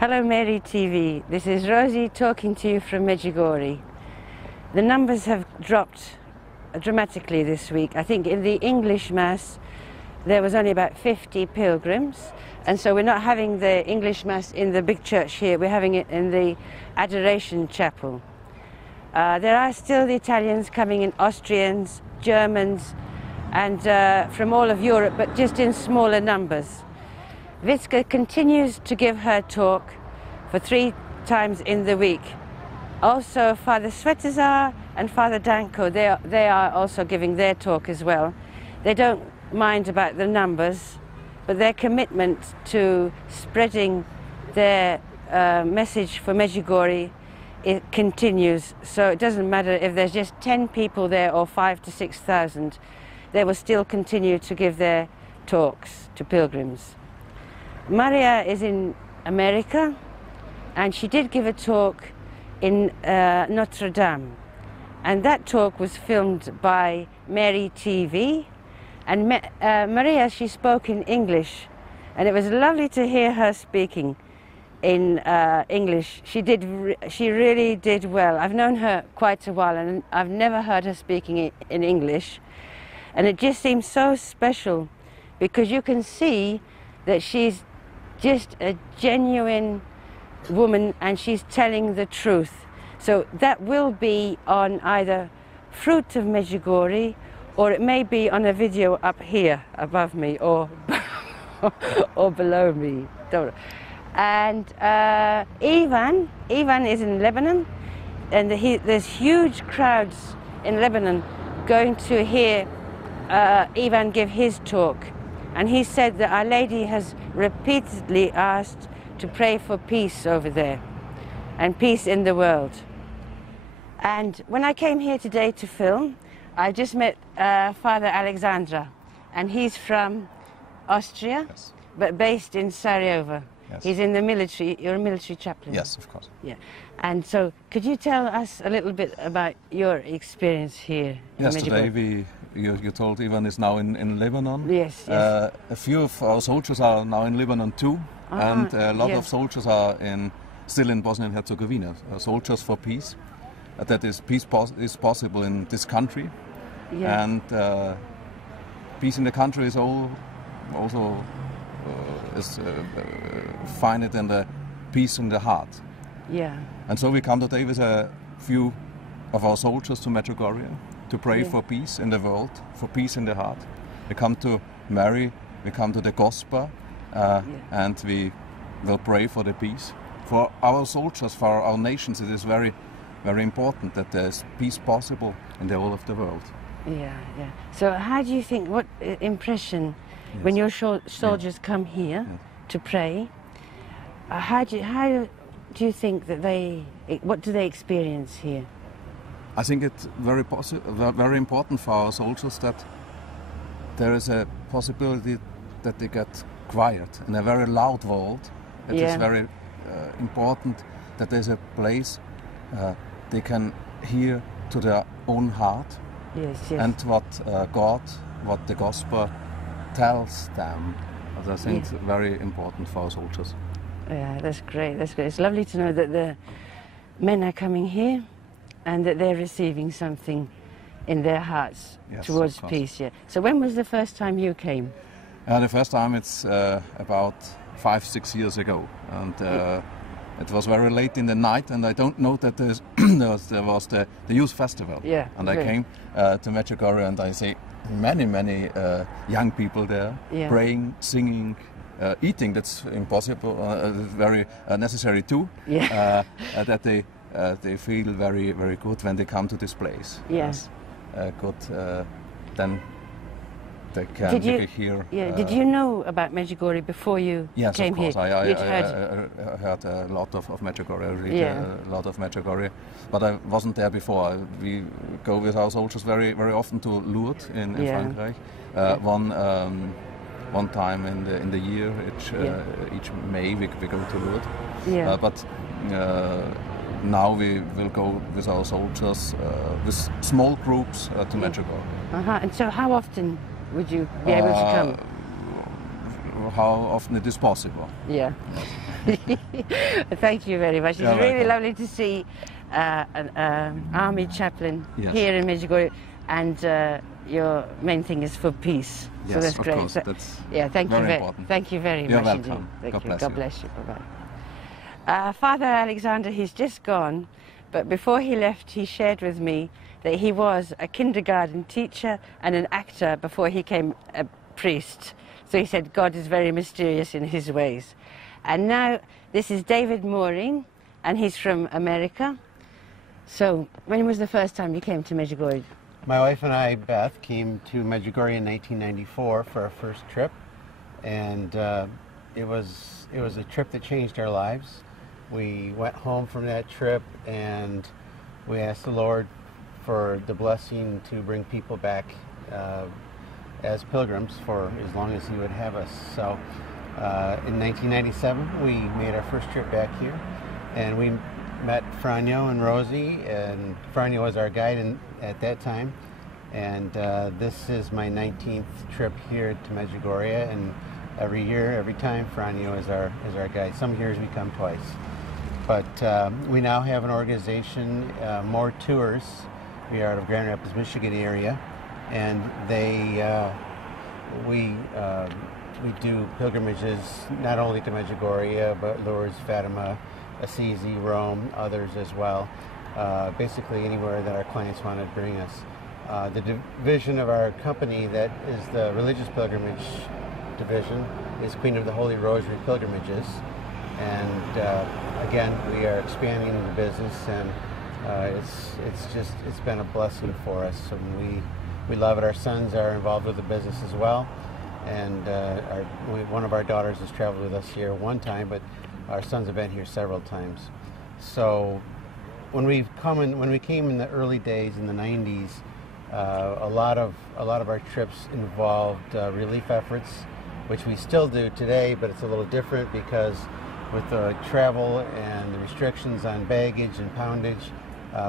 Hello Mary TV, this is Rosie talking to you from Medjugorje. The numbers have dropped dramatically this week. I think in the English Mass there was only about 50 pilgrims, and so we're not having the English Mass in the big church here, we're having it in the Adoration Chapel. There are still the Italians coming in, Austrians, Germans, and from all of Europe, but just in smaller numbers. Viska continues to give her talk for 3 times in the week. Also, Father Svetozar and Father Danko, they are also giving their talk as well. They don't mind about the numbers, but their commitment to spreading their message for Medjugorje, it continues. So it doesn't matter if there's just 10 people there or 5,000 to 6,000, they will still continue to give their talks to pilgrims. Maria is in America, and she did give a talk in Notre Dame, and that talk was filmed by Mary TV, and Maria, she spoke in English, and it was lovely to hear her speaking in English. She really did well. I've known her quite a while, and I've never heard her speaking in English, and it just seems so special because you can see that she's just a genuine woman and she's telling the truth. So that will be on either Fruit of Medjugorje, or it may be on a video up here above me or or below me. Don't know. And Ivan is in Lebanon, and there's huge crowds in Lebanon going to hear Ivan give his talk. And he said that Our Lady has repeatedly asked to pray for peace over there and peace in the world. And when I came here today to film, I just met Father Alexandra, and he's from Austria, yes, but based in Sarajevo. Yes. He's in the military. You're a military chaplain. Yes, of course. Yeah. And so, could you tell us a little bit about your experience here in Yes, Medjugorje? today you told Ivan is now in Lebanon. Yes, yes. A few of our soldiers are now in Lebanon too, and a lot of soldiers are still in Bosnia and Herzegovina. Soldiers for peace. That is, peace is possible in this country, Yeah. and peace in the country is also find it in the peace in the heart. Yeah. And so we come today with a few of our soldiers to Medjugorje to pray for peace in the world, for peace in the heart. We come to Mary, we come to the Gospel, and we will pray for the peace. For our soldiers, for our nations, it is very, very important that there is peace possible in the whole of the world. Yeah, yeah. So how do you think, what impression, when your soldiers come here to pray, how do you think that what do they experience here? I think it's very important for our soldiers that there is a possibility that they get quiet in a very loud world. It is very important that there's a place they can hear to their own heart. Yes, yes. And what God, what the Gospel tells them. I think it's very important for our soldiers. Yeah, that's great, that's great. It's lovely to know that the men are coming here and that they're receiving something in their hearts towards peace. Yeah. So when was the first time you came? The first time it's about 5-6 years ago, and it was very late in the night, and I don't know that there was the youth festival. Yeah. And I came to Medjugorje, and I see many young people there praying, singing, eating. That's impossible, very necessary too. Yeah. That they feel very good when they come to this place. Yes. Good. Then they can hear. Yeah. Did you know about Medjugorje before you came here? Yes, of course. I heard a lot of Medjugorje, read a lot of Medjugorje, but I wasn't there before. We go with our soldiers very often to Lourdes in Frankrijk. One time in the year, each May we go to Lourdes. Yeah. But now we will go with our soldiers with small groups to Medjugorje. And so how often would you be able to come? How often it is possible. Yeah. Thank you very much. It's You're really welcome. lovely to see an army chaplain Yes. here in Medjugorje, and your main thing is for peace. So Yes, that's of great. course. So, That's yeah, thank very you important. Thank you very You're much welcome. indeed. Thank God you. bless God you. bless you. Bye-bye. Father Alexander, he's just gone, but before he left, he shared with me that he was a kindergarten teacher and an actor before he became a priest. So he said God is very mysterious in his ways. And now this is David Morin, and he's from America. So when was the first time you came to Medjugorje? My wife and I, Beth, came to Medjugorje in 1994 for our first trip, and it was a trip that changed our lives. We went home from that trip and we asked the Lord for the blessing to bring people back as pilgrims for as long as He would have us. So in 1997 we made our first trip back here, and we met Franjo and Rosie, and Franjo was our guide at that time. And this is my 19th trip here to Medjugorje, and every year, every time, Franjo is our guide. Some years we come twice. But we now have an organization, more tours. We are out of Grand Rapids, Michigan area, and we do pilgrimages not only to Medjugorje, but Lourdes, Fatima, Assisi, Rome, others as well. Basically anywhere that our clients want to bring us. The division of our company that is the religious pilgrimage division is Queen of the Holy Rosary Pilgrimages, and again we are expanding the business, and it's been a blessing for us, and we love it. Our sons are involved with the business as well, and one of our daughters has traveled with us here one time, but our sons have been here several times. So when we came in the early days in the 90s, a lot of our trips involved relief efforts, which we still do today, but it's a little different because with the travel and the restrictions on baggage and poundage,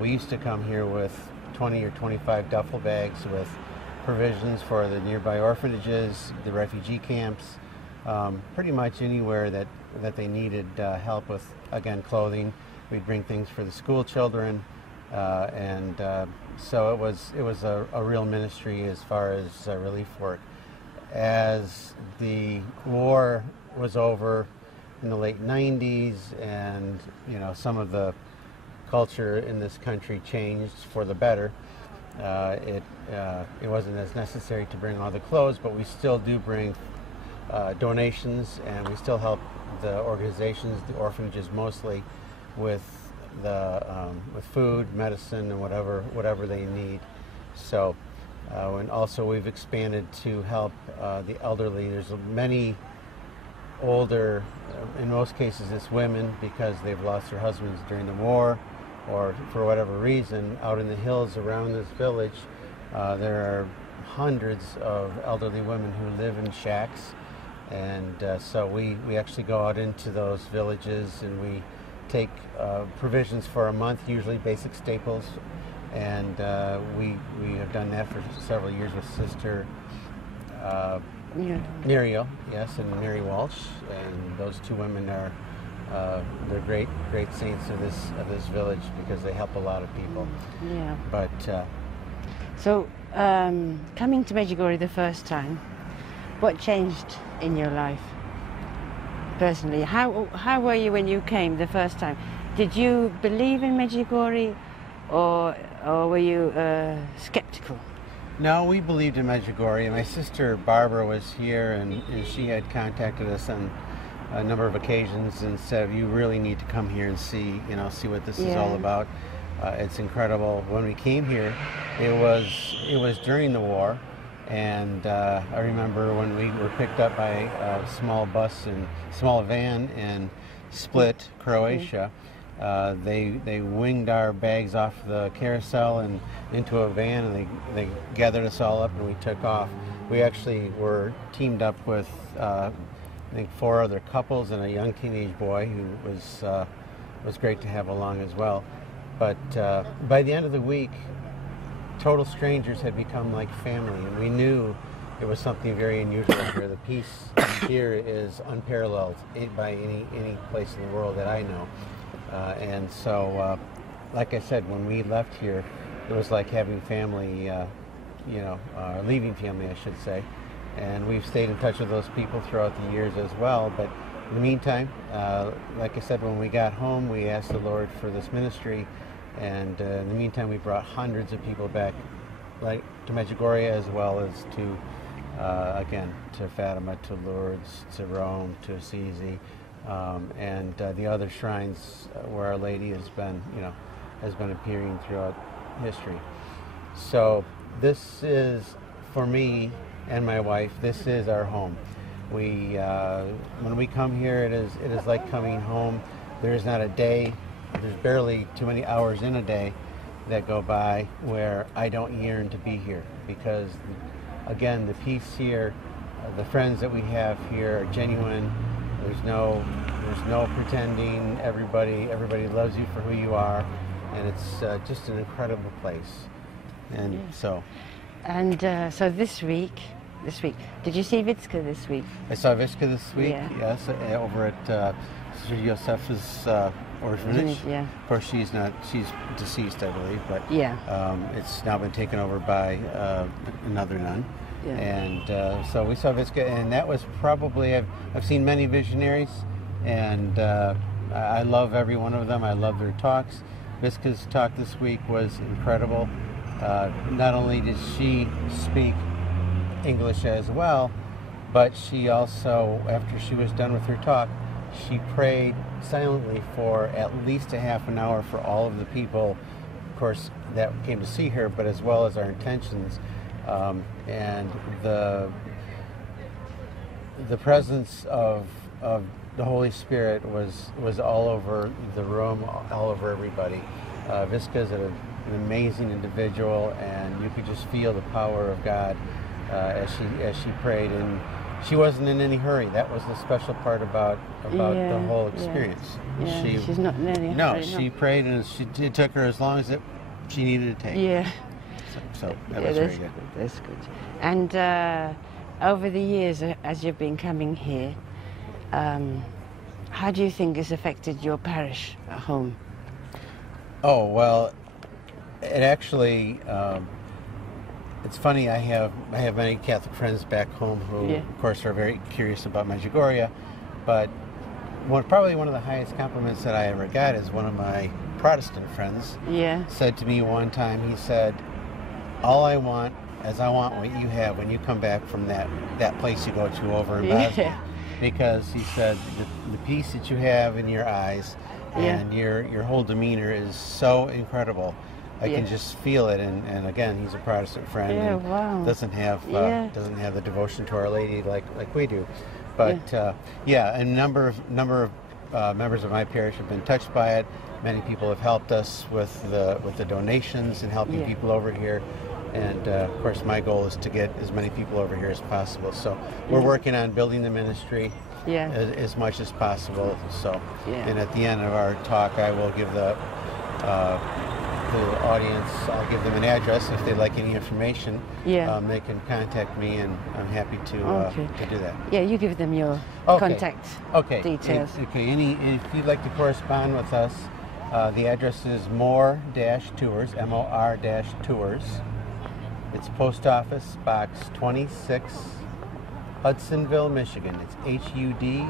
we used to come here with 20 or 25 duffel bags with provisions for the nearby orphanages, the refugee camps, pretty much anywhere that they needed help with, again, clothing. We'd bring things for the school children, and so it was a real ministry as far as relief work. As the war was over in the late 90s, and some of the culture in this country changed for the better, it wasn't as necessary to bring all the clothes, but we still do bring donations, and we still help the organizations, the orphanages mostly, with with food, medicine, and whatever they need. So, and also we've expanded to help the elderly. There's many older, in most cases it's women, because they've lost their husbands during the war, or for whatever reason. Out in the hills around this village, there are hundreds of elderly women who live in shacks, and so we actually go out into those villages, and we take provisions for a month, usually basic staples, and we have done that for several years with Sister Muriel, yes, and Mary Walsh, and those two women are they're great saints of this village because they help a lot of people. Yeah. But so coming to Medjugorje the first time, what changed in your life personally? How were you when you came the first time? Did you believe in Medjugorje, or were you skeptical? no, we believed in Medjugorje. My sister Barbara was here, and she had contacted us on a number of occasions and said, "You really need to come here and see what this is all about. It's incredible." When we came here, it was during the war, and I remember when we were picked up by a small van in Split, Croatia. They winged our bags off the carousel and into a van, and they gathered us all up, and we took off. We actually were teamed up with I think 4 other couples and a young teenage boy who was great to have along as well. But by the end of the week, total strangers had become like family, and we knew it was something very unusual here. The peace here is unparalleled by any place in the world that I know. And so, like I said, when we left here, it was like having family, leaving family, I should say. And we've stayed in touch with those people throughout the years as well. But in the meantime, like I said, when we got home, we asked the Lord for this ministry. And in the meantime, we brought hundreds of people back, like to Medjugorje, as well as to, again, to Fatima, to Lourdes, to Rome, to Assisi, and the other shrines where Our Lady has been appearing throughout history. So this is, for me and my wife, this is our home. We, when we come here, it is like coming home. There's not a day, there's barely too many hours in a day that go by where I don't yearn to be here, because again, the peace here, the friends that we have here are genuine. There's no pretending. Everybody loves you for who you are, and it's just an incredible place. And so this week, did you see Viska this week? I saw Viska this week. Yeah. Yes, over at Sister Josef's orphanage. Yeah. Of course, she's deceased, I believe, but Yeah. It's now been taken over by another nun. Yeah. And so we saw Viska, and that was probably, I've seen many visionaries, and I love every one of them. I love their talks. Viska's talk this week was incredible. Not only did she speak English as well, but she also, after she was done with her talk, she prayed silently for at least a half an hour for all of the people, of course, that came to see her, but as well as our intentions. And the presence of the Holy Spirit was all over the room, all over everybody. Viska's an amazing individual, and you could just feel the power of God as she prayed. And she wasn't in any hurry. That was the special part about the whole experience. Yeah. She's not in any hurry. No, she prayed, and it took her as long as she needed to take. Yeah. So that was very good. That's good. And over the years, as you've been coming here, how do you think it's affected your parish at home? Oh, well, it actually, it's funny, I have many Catholic friends back home who, of course, are very curious about Medjugorje, but probably one of the highest compliments that I ever got is one of my Protestant friends said to me one time, he said, "All I want is I want what you have when you come back from that place you go to over in Bosnia." Because he said the peace that you have in your eyes and your whole demeanor is so incredible. I can just feel it, and again, he's a Protestant friend and doesn't have the devotion to Our Lady like we do. But a number of members of my parish have been touched by it. Many people have helped us with the donations and helping people over here. And of course, my goal is to get as many people over here as possible. So we're working on building the ministry as much as possible. So, and at the end of our talk, I will give the audience, I'll give them an address. If they'd like any information, they can contact me, and I'm happy to do that. Yeah, you give them your contact details. If you'd like to correspond with us, the address is More-Tours, MOR-Tours. It's Post Office Box 26, Hudsonville, Michigan. It's HUDSONVILLEMI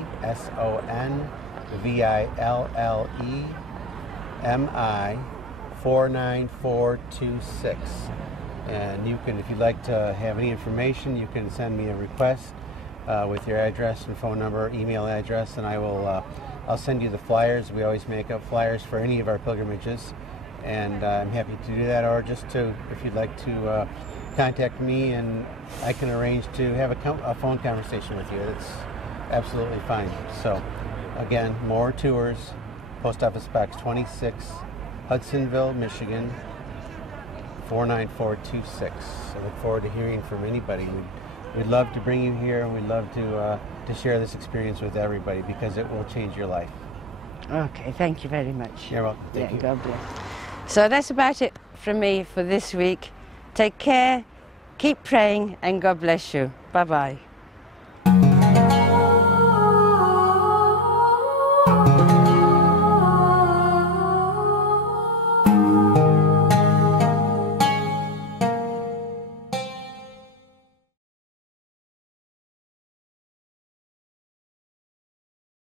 49426. And you can, if you'd like to have any information, you can send me a request with your address and phone number, email address, and I'll send you the flyers. We always make up flyers for any of our pilgrimages, and I'm happy to do that. Or just if you'd like to contact me, and I can arrange to have a phone conversation with you. It's absolutely fine. So, again, More Tours, Post Office Box 26, Hudsonville, Michigan, 49426. I look forward to hearing from anybody. We'd love to bring you here, and we'd love to share this experience with everybody, because it will change your life. Okay, thank you very much. You're welcome. Thank you. God bless. So that's about it from me for this week. Take care, Keep praying and God bless you. Bye-bye.